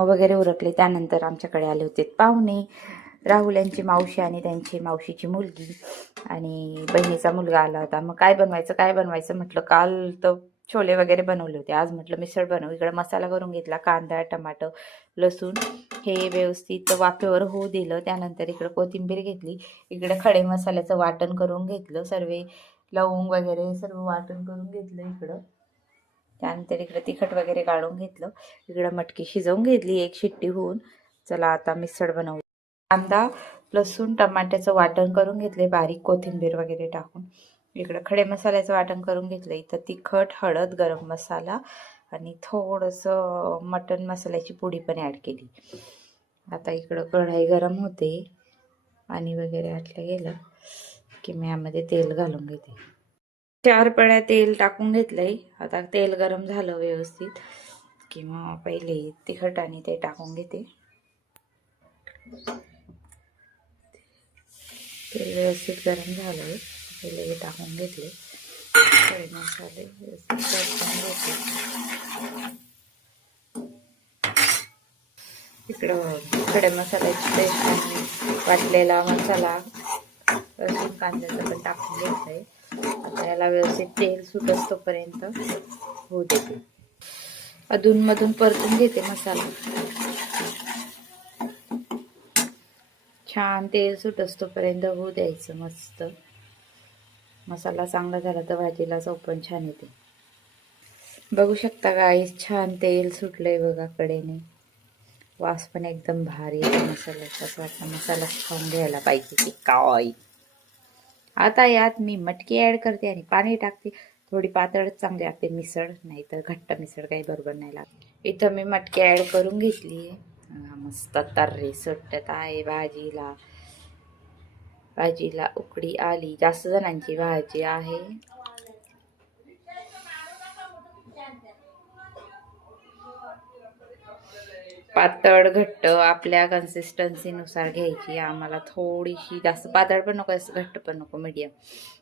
वगैरे उरकले. त्यानंतर आमच्याकडे आले होते पाहुणे, राहुल यांची मावशी आणि त्यांची मावशीची मुलगी आणि बहिणीचा मुलगा आला होता. मग काय बनवायचं म्हटलं. काल तर छोले वगैरे बनवले होते, आज म्हटलं मिसळ बनवू. इकडे मसाला करून घेतला, कांदा, टमाटर, लसूण हे व्यवस्थित वाफेवर होऊ दिलं. त्यानंतर इकडे कोथिंबीर घेतली, इकडे खडे मसाल्याचं वाटण करून घेतलं, सर्व लवंग वगैरे सर्व वाटण करून घेतलं इकडं. त्यानंतर इकडे तिखट वगैरे काढून घेतलं. इकडं मटकी शिजवून घेतली, एक शिट्टी होऊन. चला आता मिसळ बनवू. कांदा, लसूण, टमाट्याचं वाटण करून घेतले बारीक, कोथिंबीर वगैरे टाकून. इकडं खडे मसाल्याचं वाटण करून घेतलं. इथं तिखट, हळद, गरम मसाला आणि थोडंसं मटण मसाल्याची पुडी पण ॲड केली. आता इकडं कढाई गरम होते, पाणी वगैरे आटलं गेलं की मी यामध्ये तेल घालून घेते. 4 पळ्या तेल टाकून घेतलंय. आता तेल गरम झालं व्यवस्थित की मग पहिले तिखट आणि ते टाकून घेते. तेल व्यवस्थित गरम झालं, पहिले हे टाकून घेतले. खडे मसाले व्यवस्थित परतून घेतले. इकडं खडे मसाल्याची पेस्ट आणि वाटलेला मसाला, लसूण, कांद्याचं पण टाकून घेतलंय. आता याला व्यवस्थित तेल सुटत तोपर्यंत होऊ देते. अधूनमधून परतून घेते मसाला. छान तेल सुटत तोपर्यंत होऊ द्यायचं. मस्त मसाला चांगला झाला तर भाजीला चव पण छान येते. बघू शकता गाईस, छान तेल सुटलंय बघा कडेने. वास पण एकदम भारी येतो मसाल्याचा. असं वाटतं मसाला खाऊन घ्यायला पाहिजे की काय. आता यात मी मटकी ॲड करते आणि पाणी टाकते. थोडी पातळच चांगली लागते मिसळ, नाही तर घट्ट मिसळ काही बरोबर नाही लागत. इथं मी मटकी ॲड करून घेतली आहे. मस्त तर्री सुटत आहे भाजीला. भाजीला उकळी आली. जास्त जणांची भाजी आहे. पातळ घट्ट आपल्या कन्सिस्टन्सीनुसार घ्यायची. आम्हाला थोडीशी जास्त पातळ पण नको, घट्ट पण नको, मीडियम.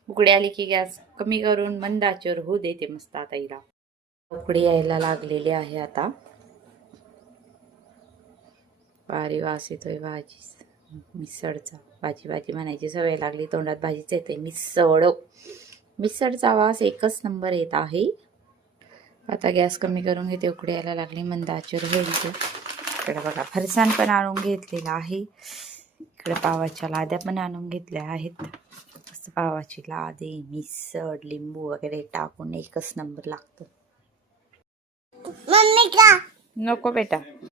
उकळी आली की गॅस कमी करून मंद आचेवर होऊ देते मस्त. आता हिला उकळी यायला लागलेली आहे. आता भारी वास येतोय भाजी मिसळचा. भाजी भाजी म्हणायची सवय लागली, तोंडात भाजीच येते. मिसळचा वास एकच नंबर येत आहे. आता गॅस कमी करून घेते. उकळी यायला लागली, मंद आचेवर होईल ते. इकडे बघा फरसाण पण आणून घेतलेला आहे. इकडे पावाच्या लाद्या पण आणून घेतल्या आहेत. मस्त पावाची लादे, मिसळ, लिंबू वगैरे टाकून एकच नंबर लागतो. नको बेटा.